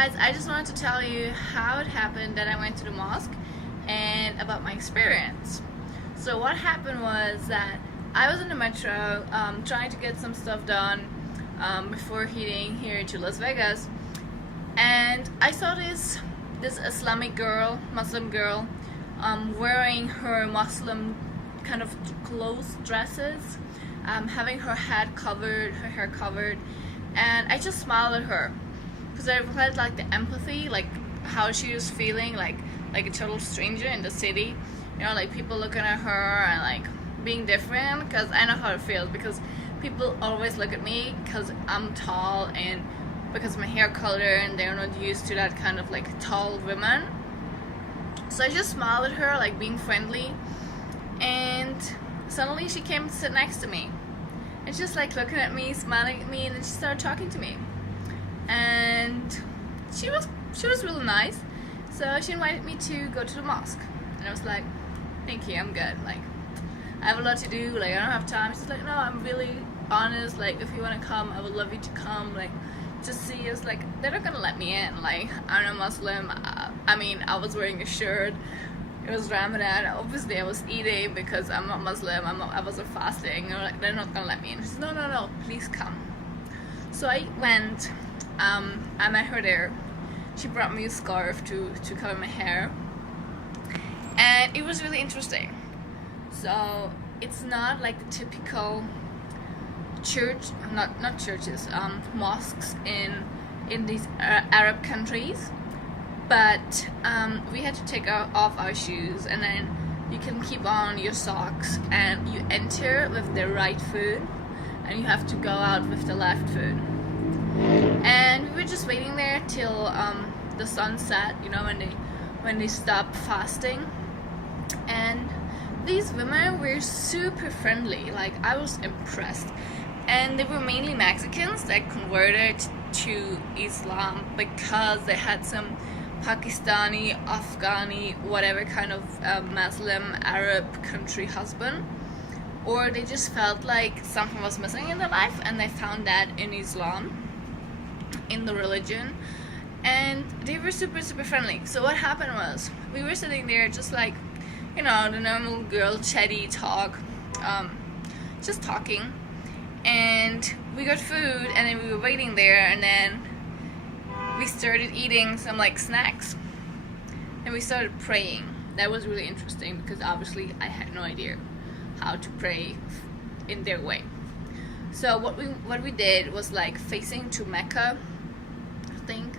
guys, I just wanted to tell you how it happened that I went to the mosque and about my experience. So what happened was that I was in the metro trying to get some stuff done before heading here to Las Vegas, and I saw this Islamic girl, Muslim girl, wearing her Muslim kind of clothes, dresses, having her head covered, her hair covered, and I just smiled at her because I felt like the empathy, like how she was feeling, like a total stranger in the city, you know, like people looking at her and like being different, because I know how it feels, because people always look at me because I'm tall and because of my hair color, and they're not used to that kind of like tall women. So I just smiled at her, like being friendly, and suddenly she came to sit next to me and just like looking at me, smiling at me, and then she started talking to me, and she was really nice. So she invited me to go to the mosque, and I was like, thank you, I'm good, like I have a lot to do, like I don't have time. She's like, no, I'm really honest, like if you want to come, I would love you to come, like just see us. Like they're not gonna let me in, like I'm a Muslim. I mean, I was wearing a shirt, it was Ramadan, obviously I was eating because I'm not Muslim, I wasn't fasting, you know, like they're not gonna let me in. She said, no, please come. So I went, I met her there. She brought me a scarf to cover my hair, and it was really interesting. So it's not like the typical church, not churches, mosques in these Arab countries, but we had to take off our shoes, and then you can keep on your socks, and you enter with the right foot and you have to go out with the left foot. And we were just waiting there till the sun set, you know, when they stop fasting. And these women were super friendly, like I was impressed. And they were mainly Mexicans that converted to Islam because they had some Pakistani, Afghani, whatever kind of Muslim, Arab country husband, or they just felt like something was missing in their life, and they found that in Islam, in the religion, and they were super friendly. So what happened was, we were sitting there just like, you know, the normal girl chatty talk, just talking, and we got food, and then we were waiting there, and then we started eating some like snacks, and we started praying. That was really interesting because obviously I had no idea how to pray in their way. So what we did was like facing to Mecca, I think,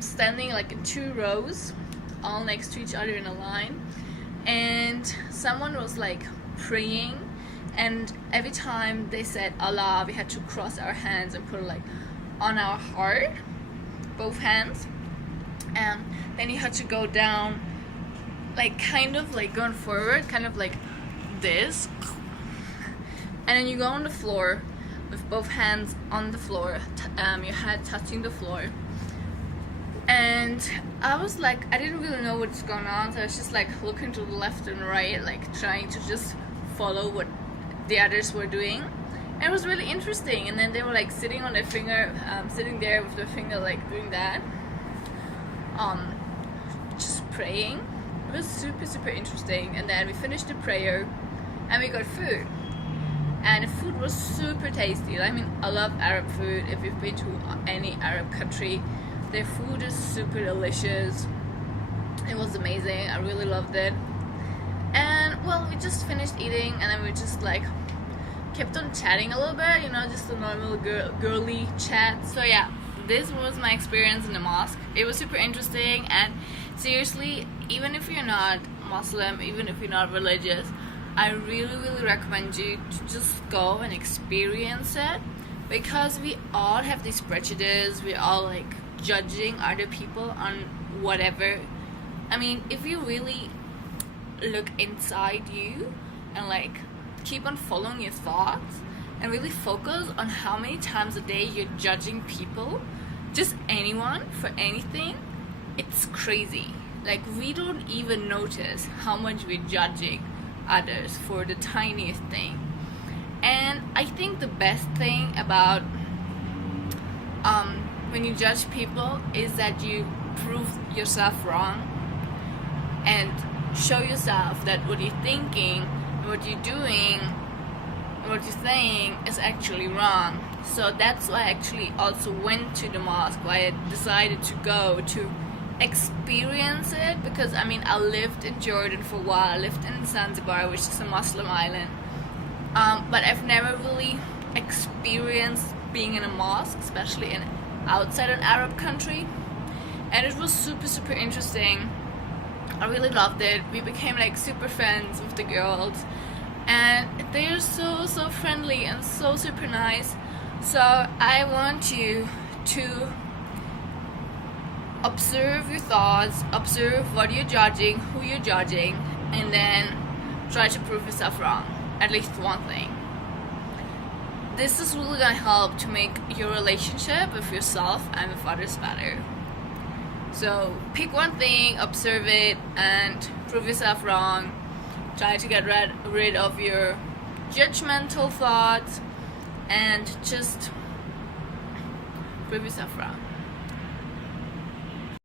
standing like in 2 rows, all next to each other in a line, and someone was like praying, and every time they said Allah, we had to cross our hands and put it like on our heart, both hands, and then you had to go down, like kind of like going forward, kind of like this, and then you go on the floor with both hands on the floor, your head touching the floor. And I was like, I didn't really know what's going on, so I was just like looking to the left and right, like trying to just follow what the others were doing, and it was really interesting. And then they were like sitting on their finger, sitting there with their finger like doing that, just praying. It was super interesting. And then we finished the prayer and we got food, and the food was super tasty. I mean, I love Arab food. If you've been to any Arab country, their food is super delicious. It was amazing. I really loved it. And well, we just finished eating, and then we just like kept on chatting a little bit, you know, just a normal girly chat. So yeah, this was my experience in the mosque. It was super interesting, and seriously, even if you're not Muslim, even if you're not religious, I really recommend you to just go and experience it, because we all have these prejudices. We're all like judging other people on whatever. I mean, if you really look inside you and like keep on following your thoughts and really focus on how many times a day you're judging people, just anyone, for anything, it's crazy. Like, we don't even notice how much we're judging others for the tiniest thing. And I think the best thing about when you judge people is that you prove yourself wrong and show yourself that what you're thinking, what you're doing, what you're saying is actually wrong. So that's why I actually also went to the mosque, why I decided to go to experience it, because I mean I lived in Jordan for a while. I lived in Zanzibar, which is a Muslim island, but I've never really experienced being in a mosque, especially in outside an Arab country, and it was super interesting. I really loved it. We became like super friends with the girls, and they're so friendly and so super nice. So I want you to observe your thoughts, observe what you're judging, who you're judging, and then try to prove yourself wrong. At least one thing. This is really gonna help to make your relationship with yourself and with others better. So pick one thing, observe it, and prove yourself wrong. Try to get rid of your judgmental thoughts and just prove yourself wrong.